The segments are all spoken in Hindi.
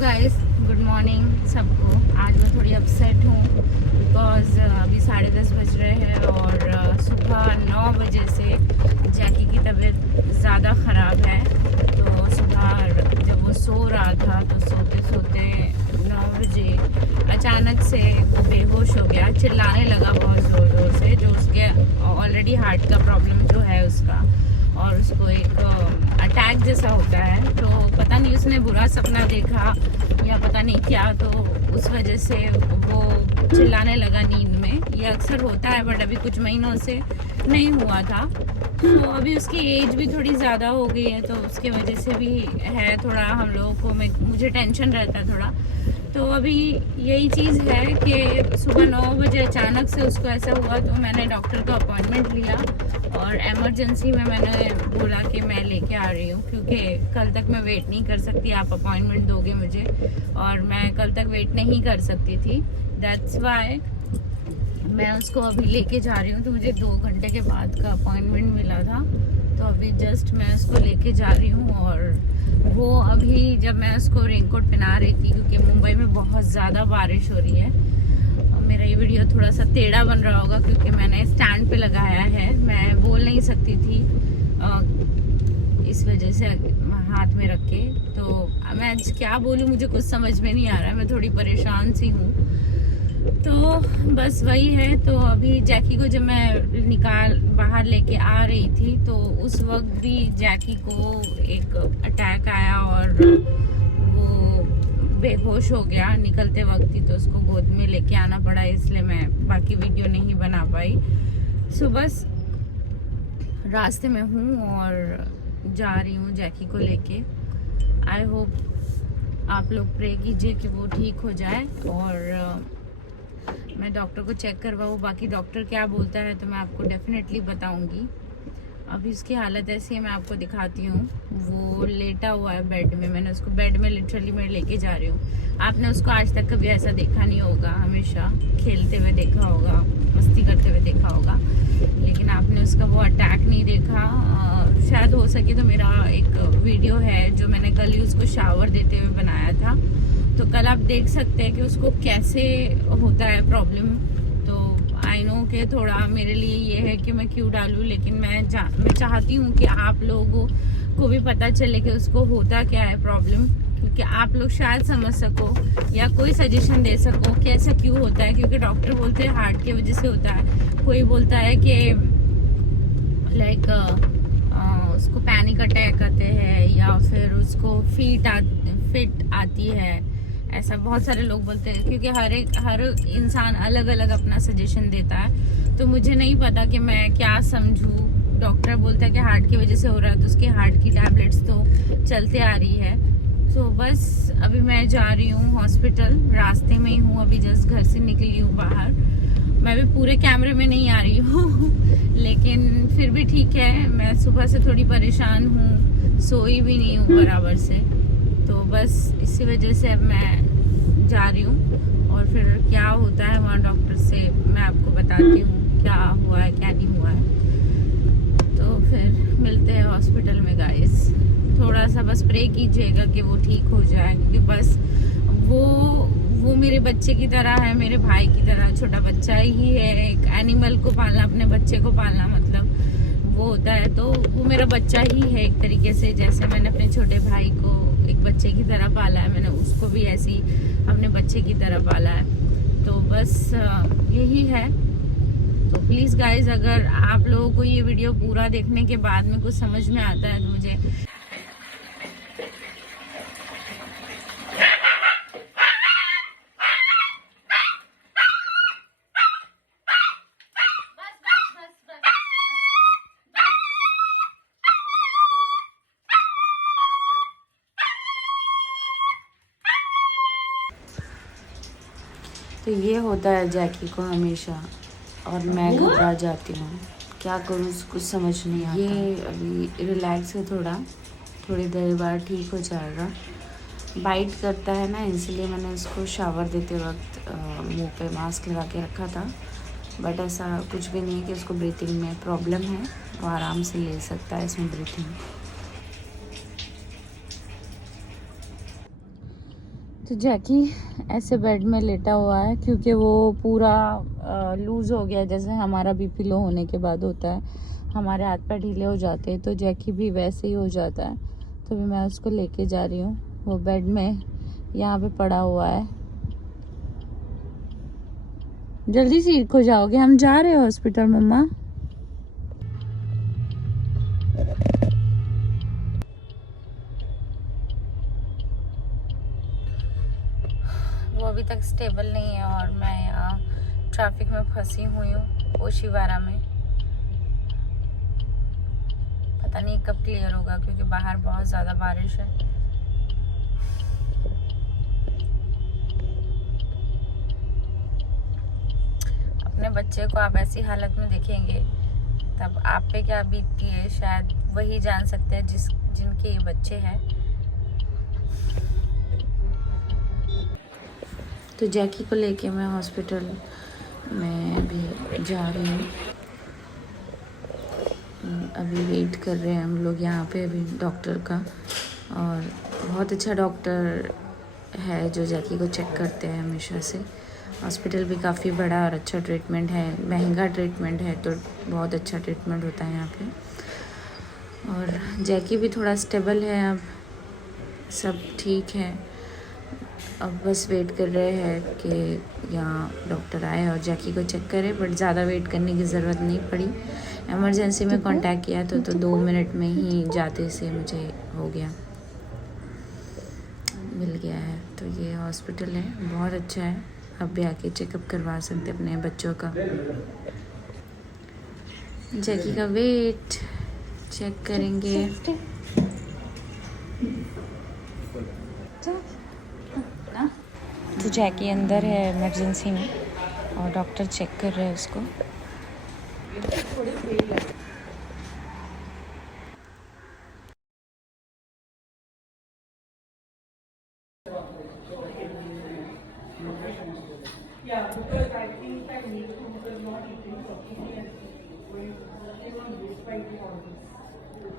गाइस, गुड मॉर्निंग सबको। आज मैं थोड़ी अपसेट हूँ बिकॉज़ अभी 10:30 बज रहे हैं और सुबह 9 बजे से जैकी की तबीयत ज़्यादा ख़राब है। तो सुबह जब वो सो रहा था तो सोते सोते 9 बजे अचानक से वो बेहोश हो गया, चिल्लाने लगा बहुत ज़ोर ज़ोर से, जो उसके ऑलरेडी हार्ट का प्रॉब्लम जो है उसका, और उसको एक अटैक जैसा होता है। तो पता नहीं उसने बुरा सपना देखा या पता नहीं क्या, तो उस वजह से वो चिल्लाने लगा नींद में। ये अक्सर होता है बट अभी कुछ महीनों से नहीं हुआ था। तो अभी उसकी एज भी थोड़ी ज़्यादा हो गई है, तो उसके वजह से भी है थोड़ा हम लोगों को, मुझे टेंशन रहता है थोड़ा। तो अभी यही चीज़ है कि सुबह 9 बजे अचानक से उसको ऐसा हुआ, तो मैंने डॉक्टर का अपॉइंटमेंट लिया और एमरजेंसी में मैंने बोला कि मैं लेके आ रही हूँ, क्योंकि कल तक मैं वेट नहीं कर सकती। आप अपॉइंटमेंट दोगे मुझे और मैं कल तक वेट नहीं कर सकती थी। दैट्स वाई मैं उसको अभी लेके जा रही हूँ। तो मुझे 2 घंटे के बाद का अपॉइंटमेंट मिला था, तो अभी जस्ट मैं उसको लेके जा रही हूँ। और वो अभी जब मैं उसको रेनकोट पहना रही थी, क्योंकि मुंबई में बहुत ज़्यादा बारिश हो रही है, और मेरा ये वीडियो थोड़ा सा टेढ़ा बन रहा होगा क्योंकि मैंने स्टैंड पे लगाया है, मैं बोल नहीं सकती थी इस वजह से हाथ में रख के। तो मैं आज क्या बोलूँ, मुझे कुछ समझ में नहीं आ रहा है, मैं थोड़ी परेशान सी हूँ। तो बस वही है। तो अभी जैकी को जब मैं बाहर लेके आ रही थी, तो उस वक्त भी जैकी को एक अटैक आया और वो बेहोश हो गया निकलते वक्त ही। तो उसको गोद में लेके आना पड़ा, इसलिए मैं बाकी वीडियो नहीं बना पाई। सो बस रास्ते में हूँ और जा रही हूँ जैकी को लेके। आई होप आप लोग प्रे कीजिए कि वो ठीक हो जाए और मैं डॉक्टर को चेक करवाऊँ। बाकी डॉक्टर क्या बोलता है तो मैं आपको डेफिनेटली बताऊंगी। अभी उसकी हालत ऐसी है, मैं आपको दिखाती हूँ। वो लेटा हुआ है बेड में, मैंने उसको बेड में लिटरली मैं लेके जा रही हूँ। आपने उसको आज तक कभी ऐसा देखा नहीं होगा, हमेशा खेलते हुए देखा होगा, मस्ती करते हुए देखा होगा, लेकिन आपने उसका वो अटैक नहीं देखा। शायद हो सके तो मेरा एक वीडियो है जो मैंने कल ही उसको शावर देते हुए बनाया था, तो कल आप देख सकते हैं कि उसको कैसे होता है प्रॉब्लम। तो आई नो कि थोड़ा मेरे लिए ये है कि मैं क्यों डालूं, लेकिन मैं चाहती हूँ कि आप लोगों को भी पता चले कि उसको होता क्या है प्रॉब्लम, क्योंकि आप लोग शायद समझ सको या कोई सजेशन दे सको कि ऐसा क्यों होता है। क्योंकि डॉक्टर बोलते हैं हार्ट की वजह से होता है, कोई बोलता है कि लाइक उसको पैनिक अटैक आते हैं या फिर उसको फिट आती है, ऐसा बहुत सारे लोग बोलते हैं। क्योंकि हर इंसान अलग अलग अपना सजेशन देता है, तो मुझे नहीं पता कि मैं क्या समझूं। डॉक्टर बोलता है कि हार्ट की वजह से हो रहा है, तो उसके हार्ट की टैबलेट्स तो चलते आ रही है। तो बस अभी मैं जा रही हूँ हॉस्पिटल, रास्ते में ही हूँ, अभी जस्ट घर से निकली हूँ बाहर। मैं भी पूरे कैमरे में नहीं आ रही हूँ लेकिन फिर भी ठीक है। मैं सुबह से थोड़ी परेशान हूँ, सोई भी नहीं हूँ बराबर से, तो बस इसी वजह से अब मैं जा रही हूँ। और फिर क्या होता है वहाँ डॉक्टर से मैं आपको बताती हूँ क्या हुआ है क्या नहीं हुआ है। तो फिर मिलते हैं हॉस्पिटल में गाइस। थोड़ा सा बस प्रे कीजिएगा कि वो ठीक हो जाए, क्योंकि बस वो मेरे बच्चे की तरह है, मेरे भाई की तरह, छोटा बच्चा ही है। एक एनिमल को पालना, अपने बच्चे को पालना मतलब वो होता है, तो वो मेरा बच्चा ही है एक तरीके से। जैसे मैंने अपने छोटे भाई को एक बच्चे की तरह पाला है, मैंने उसको भी ऐसी अपने बच्चे की तरह पाला है। तो बस यही है। तो प्लीज़ गाइज, अगर आप लोगों को ये वीडियो पूरा देखने के बाद में कुछ समझ में आता है तो मुझे तो ये होता है जैकी को हमेशा, और मैं घबरा जाती हूँ, क्या करूँ कुछ समझ नहीं आता। ये अभी रिलैक्स है, थोड़ी देर बाद ठीक हो जाएगा। बाइट करता है ना, इसलिए मैंने उसको शावर देते वक्त मुंह पे मास्क लगा के रखा था, बट ऐसा कुछ भी नहीं है कि उसको ब्रीथिंग में प्रॉब्लम है, वो आराम से ले सकता है इसमें ब्रीथिंग। तो जैकी ऐसे बेड में लेटा हुआ है क्योंकि वो पूरा लूज़ हो गया, जैसे हमारा बीपी लो होने के बाद होता है, हमारे हाथ पैर ढीले हो जाते हैं, तो जैकी भी वैसे ही हो जाता है। तो अभी मैं उसको लेके जा रही हूँ, वो बेड में यहाँ पे पड़ा हुआ है। जल्दी से ठीक हो जाओगे, हम जा रहे हैं हॉस्पिटल मम्मा। वो अभी तक स्टेबल नहीं है और मैं यहाँ ट्रैफिक में फंसी हुई हूँ ओशीवारा में। पता नहीं कब क्लियर होगा क्योंकि बाहर बहुत ज़्यादा बारिश है। अपने बच्चे को आप ऐसी हालत में देखेंगे तब आप पे क्या बीतती है शायद वही जान सकते हैं जिनके ये बच्चे हैं। तो जैकी को लेके मैं हॉस्पिटल में अभी जा रही हूँ। अभी वेट कर रहे हैं हम लोग यहाँ पे अभी डॉक्टर का, और बहुत अच्छा डॉक्टर है जो जैकी को चेक करते हैं हमेशा से। हॉस्पिटल भी काफ़ी बड़ा और अच्छा ट्रीटमेंट है, महंगा ट्रीटमेंट है तो बहुत अच्छा ट्रीटमेंट होता है यहाँ पे। और जैकी भी थोड़ा स्टेबल है, अब सब ठीक है। अब बस वेट कर रहे हैं कि यहाँ डॉक्टर आए और जैकी को चेक करे, बट ज़्यादा वेट करने की ज़रूरत नहीं पड़ी। इमरजेंसी में कांटेक्ट किया तो 2 मिनट में ही जाते से मुझे हो गया, मिल गया है। तो ये हॉस्पिटल है, बहुत अच्छा है, अब भी आके चेकअप करवा सकते अपने बच्चों का। जैकी का वेट चेक करेंगे। तो जैकी अंदर है इमरजेंसी में और डॉक्टर चेक कर रहे हैं उसको।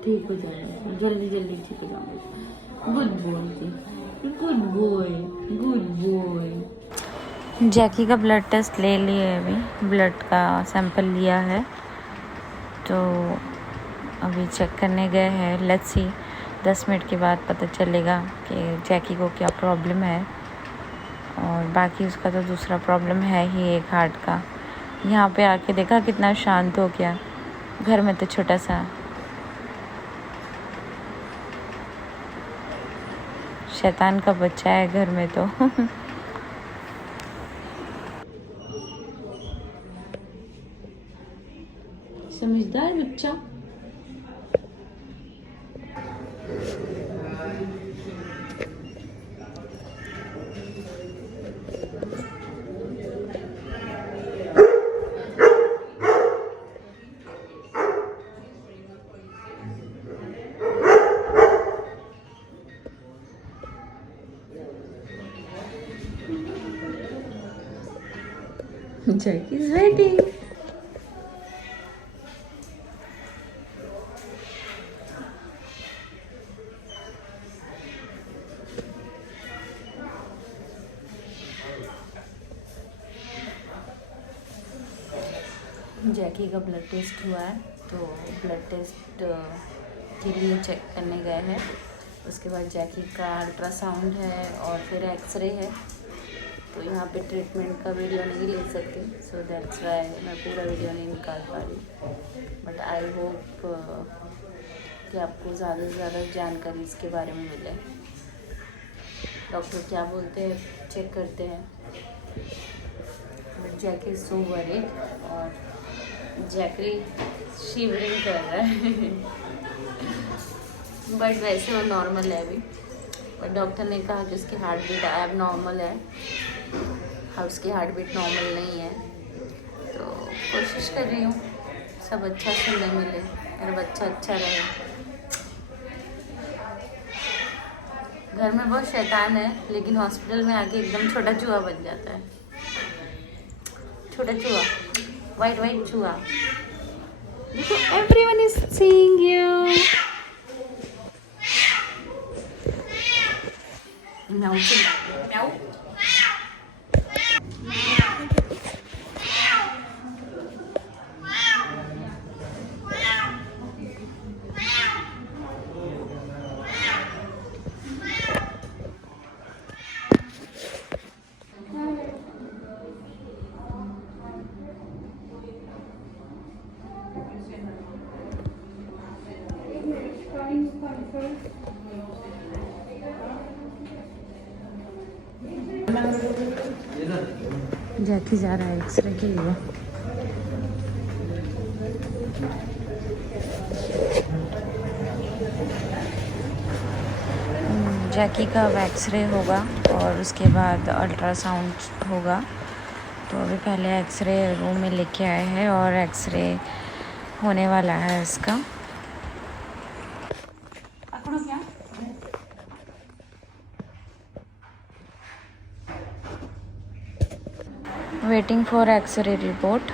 ठीक हो जाएगा, जल्दी जल्दी ठीक हो जाएगा। Good boy, good boy, good boy. Jackie का ब्लड टेस्ट ले लिए अभी, ब्लड का सैंपल लिया है तो अभी चेक करने गए हैं। लेट्स सी 10 मिनट के बाद पता चलेगा कि जैकी को क्या प्रॉब्लम है। और बाकी उसका तो दूसरा प्रॉब्लम है ही एक हार्ट का। यहाँ पे आके देखा कितना शांत हो गया, घर में तो छोटा सा शैतान का बच्चा है घर में तो। समझदार बच्चा। Jackie is waiting. जैकी का ब्लड टेस्ट हुआ है तो ब्लड टेस्ट के लिए चेक करने गए हैं। उसके बाद जैकी का अल्ट्रासाउंड है और फिर एक्सरे है। तो यहाँ पे ट्रीटमेंट का वीडियो नहीं ले सकती, सो दैट्स वाई मैं पूरा वीडियो नहीं निकाल पा रही। बट आई होप कि आपको ज़्यादा से ज़्यादा जानकारी इसके बारे में मिले। डॉक्टर क्या बोलते हैं चेक करते हैं। बट जैकी सो वरीड और जैकी शिवरिंग कर रहा है। बट वैसे वो नॉर्मल है अभी। बट डॉक्टर ने कहा कि उसकी हार्ट बीट अब नॉर्मल है, हाँ उसकी हार्ट बीट नॉर्मल नहीं है। तो कोशिश कर रही हूँ सब अच्छा सुनने मिले, मेरा बच्चा अच्छा रहे। घर में बहुत शैतान है लेकिन हॉस्पिटल में आके एकदम छोटा चूहा बन जाता है। छोटा चूहा, वाइट वाइट चूहा। देखो एवरीवन इज सीइंग यू। म्याऊ म्याऊ। जैकी जा रहा है एक्सरे के लिए। जैकी का अब एक्सरे होगा और उसके बाद अल्ट्रासाउंड होगा। तो अभी पहले एक्सरे रूम में लेके आए हैं और एक्सरे होने वाला है इसका। Waiting for x-ray report.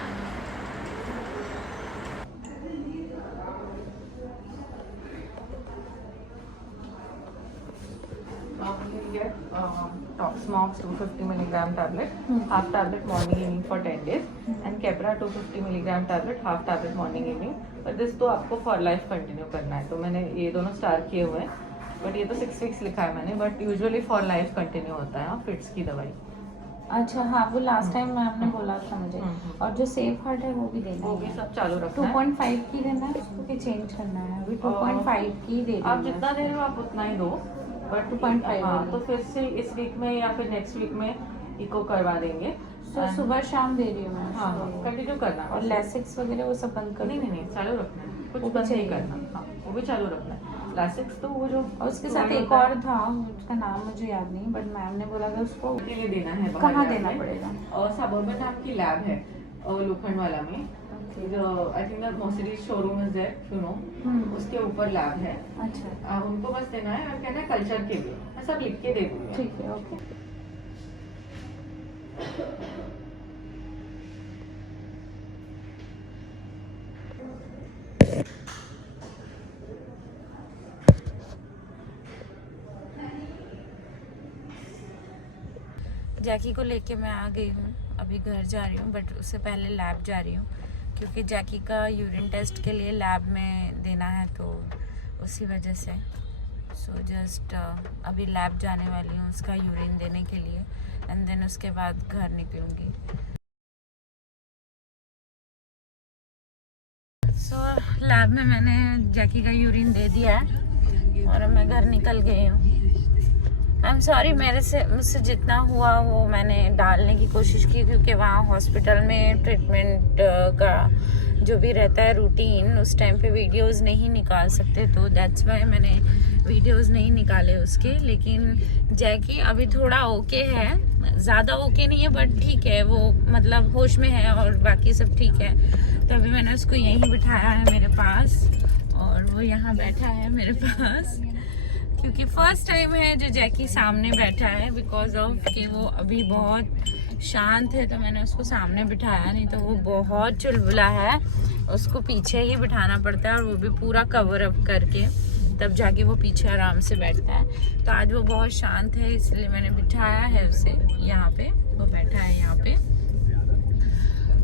Toxmox 250 milligram tablet, half tablet morning evening for 10 days, and Keppra 250 milligram tablet, half tablet morning evening. But this तो आपको for life continue करना है, तो मैंने ये दोनों स्टार्ट किए हुए हैं, बट ये तो 6 weeks लिखा है मैंने, but usually for life continue होता है फिट्स की दवाई। अच्छा हाँ, वो लास्ट टाइम मैम ने बोला था मुझे। और जो सेफ हार्ट है वो भी देना है, वो भी सब चालू रखना है। 2.5 की देना है उसको कि चेंज करना है? अभी 2.5 की दे आप जितना दे रहे हो आप उतना ही दो, बट 2.5 हाँ, तो फिर से इस वीक में या फिर नेक्स्ट वीक में इको करवा देंगे। तो सुबह शाम दे रही हूँ मैं। हाँ, कंटिन्यू करना। और लेसिक्स वगैरह वो सब बंद कर? नहीं, चालू रखना है, कुछ बंद नहीं करना। हाँ, वो भी चालू रखना है। लेसिक्स तो वो जो, और उसके साथ एक और था, उसका नाम मुझे याद नहीं, बट मैम ने बोला था उसको के लिए देना है। कहाँ देना पड़ेगा? और सबर्बन नाम की लैब है लोखंड वाला में, I think the Mercedes showroom is there, you know, उसके ऊपर लैब है। अच्छा, उनको बस देना है और कहना है कल्चर के लिए, मैं सब लिख के दे दूंगी। ठीक है, ओके। जैकी को लेके मैं आ गई हूँ, अभी घर जा रही हूँ, बट उससे पहले लैब जा रही हूँ क्योंकि जैकी का यूरिन टेस्ट के लिए लैब में देना है, तो उसी वजह से। सो जस्ट अभी लैब जाने वाली हूँ उसका यूरिन देने के लिए, एंड देन उसके बाद घर निकलूँगी। सो लैब में मैंने जैकी का यूरिन दे दिया है और अब मैं घर निकल गई हूँ। आई एम सॉरी, मुझसे जितना हुआ वो मैंने डालने की कोशिश की, क्योंकि वहाँ हॉस्पिटल में ट्रीटमेंट का जो भी रहता है रूटीन, उस टाइम पे वीडियोस नहीं निकाल सकते, तो दैट्स वाई मैंने वीडियोस नहीं निकाले उसके। लेकिन जैकी अभी थोड़ा ओके है, ज़्यादा ओके नहीं है बट ठीक है, वो मतलब होश में है और बाकी सब ठीक है। तो अभी मैंने उसको यहीं बिठाया है मेरे पास और वो यहाँ बैठा है मेरे पास, क्योंकि फर्स्ट टाइम है जो जैकी सामने बैठा है, बिकॉज ऑफ कि वो अभी बहुत शांत है, तो मैंने उसको सामने बिठाया, नहीं तो वो बहुत चुलबुला है, उसको पीछे ही बिठाना पड़ता है और वो भी पूरा कवर अप करके, तब जाके वो पीछे आराम से बैठता है। तो आज वो बहुत शांत है, इसलिए मैंने बिठाया है उसे यहाँ पे, वो बैठा है यहाँ पे।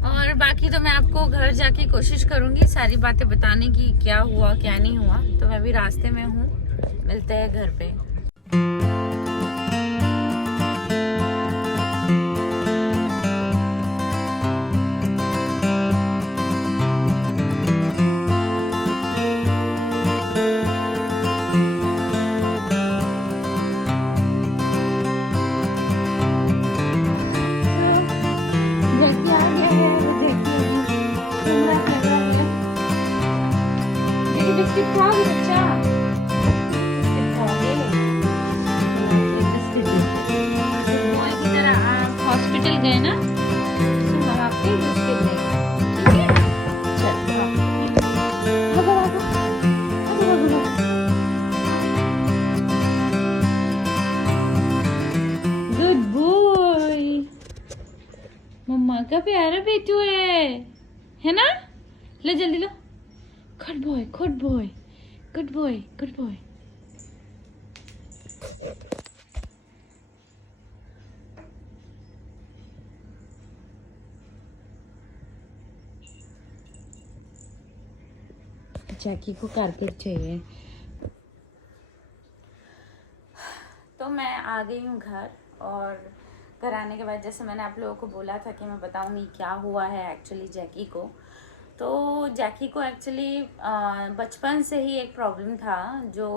और बाकी तो मैं आपको घर जाके कोशिश करूँगी सारी बातें बताने की, क्या हुआ क्या नहीं हुआ। तो मैं भी रास्ते में हूँ, मिलते हैं घर पे। हॉस्पिटल गए ना, गुड बॉय, मम्मा का प्यारा बेटू है ना? ले जल्दी लो, good boy good boy good boy good boy. Jackie को कारपेट चाहिए। तो मैं आ गई हूँ घर, और घर आने के बाद जैसे मैंने आप लोगों को बोला था कि मैं बताऊँगी क्या हुआ है एक्चुअली जैकी को। तो जैकी को एक्चुअली बचपन से ही एक प्रॉब्लम था जो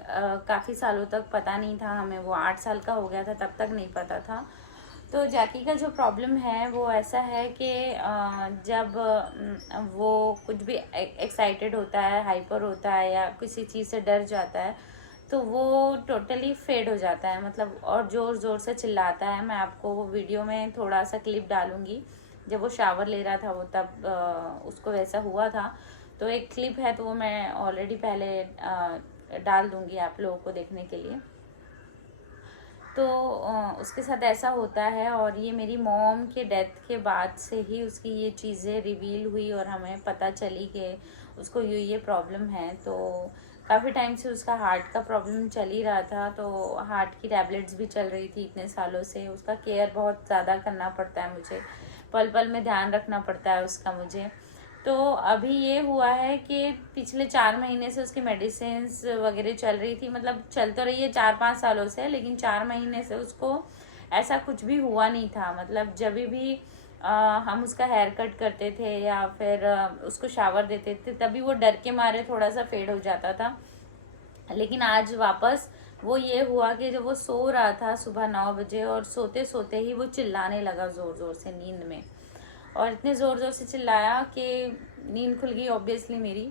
काफ़ी सालों तक पता नहीं था हमें। वो 8 साल का हो गया था तब तक नहीं पता था। तो जैकी का जो प्रॉब्लम है वो ऐसा है कि जब वो कुछ भी एक्साइटेड होता है, हाइपर होता है या किसी चीज़ से डर जाता है, तो वो टोटली फेड हो जाता है, मतलब और ज़ोर ज़ोर से चिल्लाता है। मैं आपको वो वीडियो में थोड़ा सा क्लिप डालूंगी, जब वो शावर ले रहा था वो तब उसको वैसा हुआ था। तो एक क्लिप है, तो वो मैं ऑलरेडी पहले डाल दूंगी आप लोगों को देखने के लिए। तो उसके साथ ऐसा होता है, और ये मेरी मॉम के डेथ के बाद से ही उसकी ये चीज़ें रिवील हुई और हमें पता चली कि उसको ये प्रॉब्लम है। तो काफ़ी टाइम से उसका हार्ट का प्रॉब्लम चल ही रहा था, तो हार्ट की टैबलेट्स भी चल रही थी इतने सालों से। उसका केयर बहुत ज़्यादा करना पड़ता है मुझे, पल पल में ध्यान रखना पड़ता है उसका मुझे। तो अभी ये हुआ है कि पिछले 4 महीने से उसकी मेडिसिन्स वगैरह चल रही थी, मतलब चल तो रही है 4-5 सालों से, लेकिन 4 महीने से उसको ऐसा कुछ भी हुआ नहीं था। मतलब जब भी हम उसका हेयर कट करते थे या फिर उसको शावर देते थे, तभी वो डर के मारे थोड़ा सा फेड हो जाता था। लेकिन आज वापस वो ये हुआ कि जब वो सो रहा था सुबह 9 बजे, और सोते सोते ही वो चिल्लाने लगा ज़ोर ज़ोर से नींद में, और इतने ज़ोर ज़ोर से चिल्लाया कि नींद खुल गई ऑब्वियसली मेरी।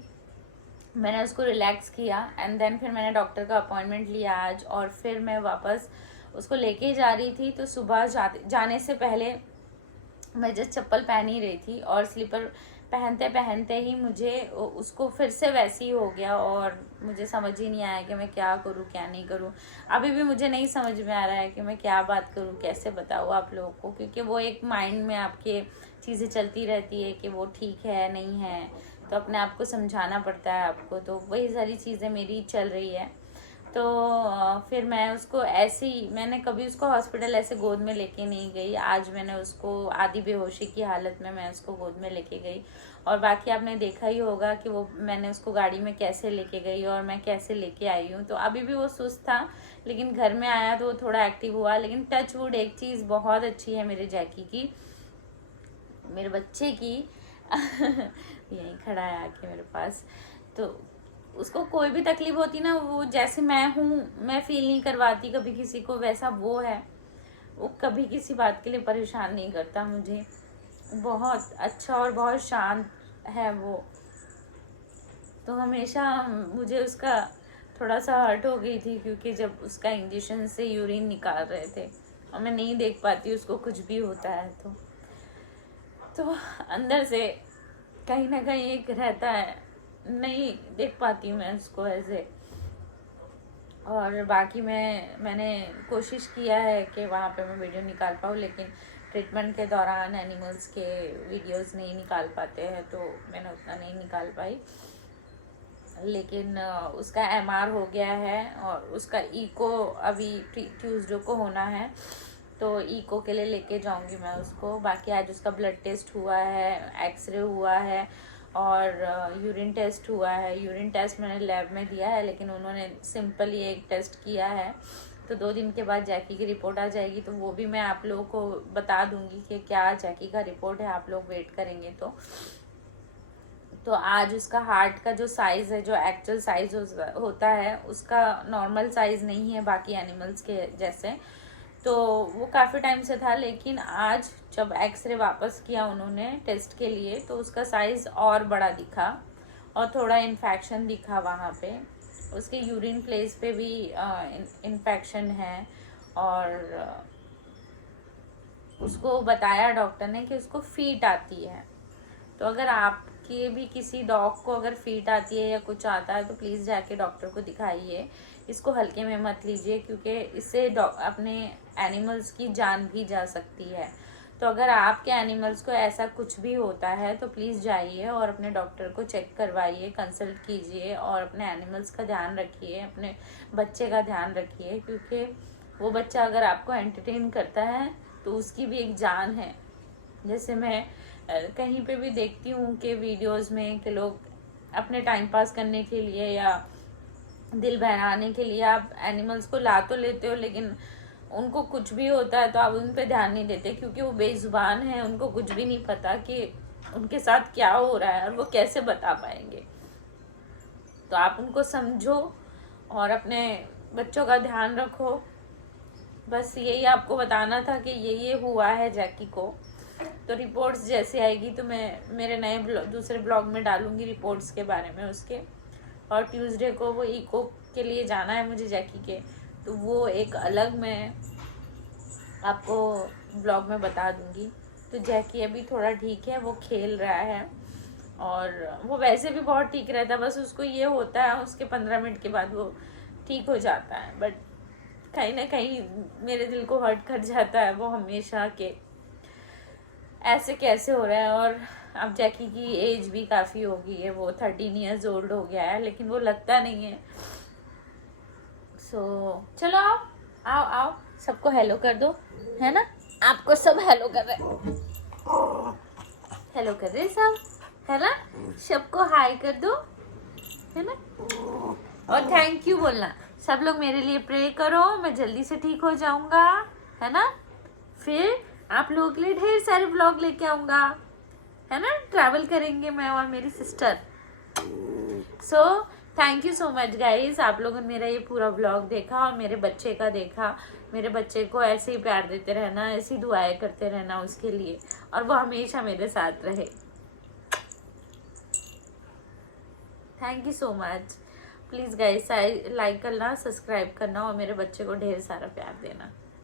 मैंने उसको रिलैक्स किया, एंड देन फिर मैंने डॉक्टर का अपॉइंटमेंट लिया आज, और फिर मैं वापस उसको लेके जा रही थी। तो सुबह जाने से पहले मैं जस्ट चप्पल पहन ही रही थी, और स्लीपर पहनते पहनते ही मुझे उसको फिर से वैसी हो गया, और मुझे समझ ही नहीं आया कि मैं क्या करूँ क्या नहीं करूँ। अभी भी मुझे नहीं समझ में आ रहा है कि मैं क्या बात करूँ, कैसे बताऊँ आप लोगों को, क्योंकि वो एक माइंड में आपके चीज़ें चलती रहती है कि वो ठीक है नहीं है, तो अपने आप को समझाना पड़ता है आपको। तो वही सारी चीज़ें मेरी चल रही है। तो फिर मैं उसको ऐसे ही, मैंने कभी उसको हॉस्पिटल ऐसे गोद में लेके नहीं गई। आज मैंने उसको आधी बेहोशी की हालत में मैं उसको गोद में लेके गई, और बाकी आपने देखा ही होगा कि वो मैंने उसको गाड़ी में कैसे लेके गई और मैं कैसे लेके आई हूँ। तो अभी भी वो सुस्त था, लेकिन घर में आया तो वो थोड़ा एक्टिव हुआ। लेकिन टच वुड एक चीज़ बहुत अच्छी है मेरे जैकी की, मेरे बच्चे की यहीं खड़ा है आके मेरे पास। तो उसको कोई भी तकलीफ होती ना, वो जैसे मैं हूँ, मैं फील नहीं करवाती कभी किसी को, वैसा वो है। वो कभी किसी बात के लिए परेशान नहीं करता मुझे। बहुत अच्छा और बहुत शांत है वो। तो हमेशा मुझे उसका थोड़ा सा हर्ट हो गई थी, क्योंकि जब उसका इंजेक्शन से यूरिन निकाल रहे थे और मैं नहीं देख पाती उसको कुछ भी होता है, तो अंदर से कहीं ना कहीं एक रहता है, नहीं देख पाती हूँ मैं उसको ऐसे। और बाकी मैंने कोशिश किया है कि वहाँ पे मैं वीडियो निकाल पाऊँ, लेकिन ट्रीटमेंट के दौरान एनिमल्स के वीडियोस नहीं निकाल पाते हैं, तो मैंने उतना नहीं निकाल पाई। लेकिन उसका MR हो गया है, और उसका ईको अभी ट्यूसडे को होना है, तो ईको के लिए लेके जाऊंगी मैं उसको। बाकी आज उसका ब्लड टेस्ट हुआ है, एक्सरे हुआ है, और यूरिन टेस्ट हुआ है। यूरिन टेस्ट मैंने लैब में दिया है, लेकिन उन्होंने सिंपल ही एक टेस्ट किया है। तो 2 दिन के बाद जैकी की रिपोर्ट आ जाएगी, तो वो भी मैं आप लोगों को बता दूंगी कि क्या जैकी का रिपोर्ट है। आप लोग वेट करेंगे तो आज उसका हार्ट का जो साइज़ है, जो एक्चुअल साइज़ होता है, उसका नॉर्मल साइज़ नहीं है बाकी एनिमल्स के जैसे। तो वो काफ़ी टाइम से था, लेकिन आज जब एक्सरे वापस किया उन्होंने टेस्ट के लिए, तो उसका साइज़ और बड़ा दिखा, और थोड़ा इन्फेक्शन दिखा वहाँ पे। उसके यूरिन प्लेस पे भी इन्फेक्शन है, और उसको बताया डॉक्टर ने कि उसको फीट आती है। तो अगर आपके भी किसी डॉग को अगर फीट आती है या कुछ आता है, तो प्लीज़ जाके डॉक्टर को दिखाइए। इसको हल्के में मत लीजिए, क्योंकि इससे अपने एनिमल्स की जान भी जा सकती है। तो अगर आपके एनिमल्स को ऐसा कुछ भी होता है, तो प्लीज़ जाइए और अपने डॉक्टर को चेक करवाइए, कंसल्ट कीजिए, और अपने एनिमल्स का ध्यान रखिए, अपने बच्चे का ध्यान रखिए, क्योंकि वो बच्चा अगर आपको एंटरटेन करता है तो उसकी भी एक जान है। जैसे मैं कहीं पे भी देखती हूँ कि वीडियोस में कि लोग अपने टाइम पास करने के लिए या दिल बहलाने के लिए आप एनिमल्स को ला तो लेते हो, लेकिन उनको कुछ भी होता है तो आप उन पे ध्यान नहीं देते, क्योंकि वो बेजुबान है, उनको कुछ भी नहीं पता कि उनके साथ क्या हो रहा है और वो कैसे बता पाएंगे। तो आप उनको समझो और अपने बच्चों का ध्यान रखो। बस यही आपको बताना था कि ये हुआ है जैकी को। तो रिपोर्ट्स जैसे आएगी तो मैं मेरे नए दूसरे ब्लॉग में डालूंगी रिपोर्ट्स के बारे में उसके। और ट्यूसडे को वो इको के लिए जाना है मुझे जैकी के, तो वो एक अलग मैं आपको ब्लॉग में बता दूंगी। तो जैकी अभी थोड़ा ठीक है, वो खेल रहा है और वो वैसे भी बहुत ठीक रहता है, बस उसको ये होता है उसके 15 मिनट के बाद वो ठीक हो जाता है। बट कहीं ना कहीं मेरे दिल को हर्ट कर जाता है वो हमेशा के ऐसे कैसे हो रहा है। और अब जैकी की एज भी काफ़ी हो गई है, वो 13 ईयर्स ओल्ड हो गया है, लेकिन वो लगता नहीं है। चलो आओ आओ आओ, सबको हेलो कर दो, है ना? आपको सब हेलो कर रहे, हेलो कर रहे सब, है ना? सबको हाय कर दो, है ना? और थैंक यू बोलना। सब लोग मेरे लिए प्रे करो, मैं जल्दी से ठीक हो जाऊंगा, है ना? फिर आप लोगों के लिए ढेर सारे ब्लॉग लेके आऊंगा, है ना? ट्रैवल करेंगे मैं और मेरी sister. So thank you so much guys, आप लोगों ने मेरा ये पूरा ब्लॉग देखा और मेरे बच्चे का देखा। मेरे बच्चे को ऐसे ही प्यार देते रहना, ऐसी दुआएं करते रहना उसके लिए, और वो हमेशा मेरे साथ रहे। Thank you so much. Please guys like करना, सब्सक्राइब करना और मेरे बच्चे को ढेर सारा प्यार देना।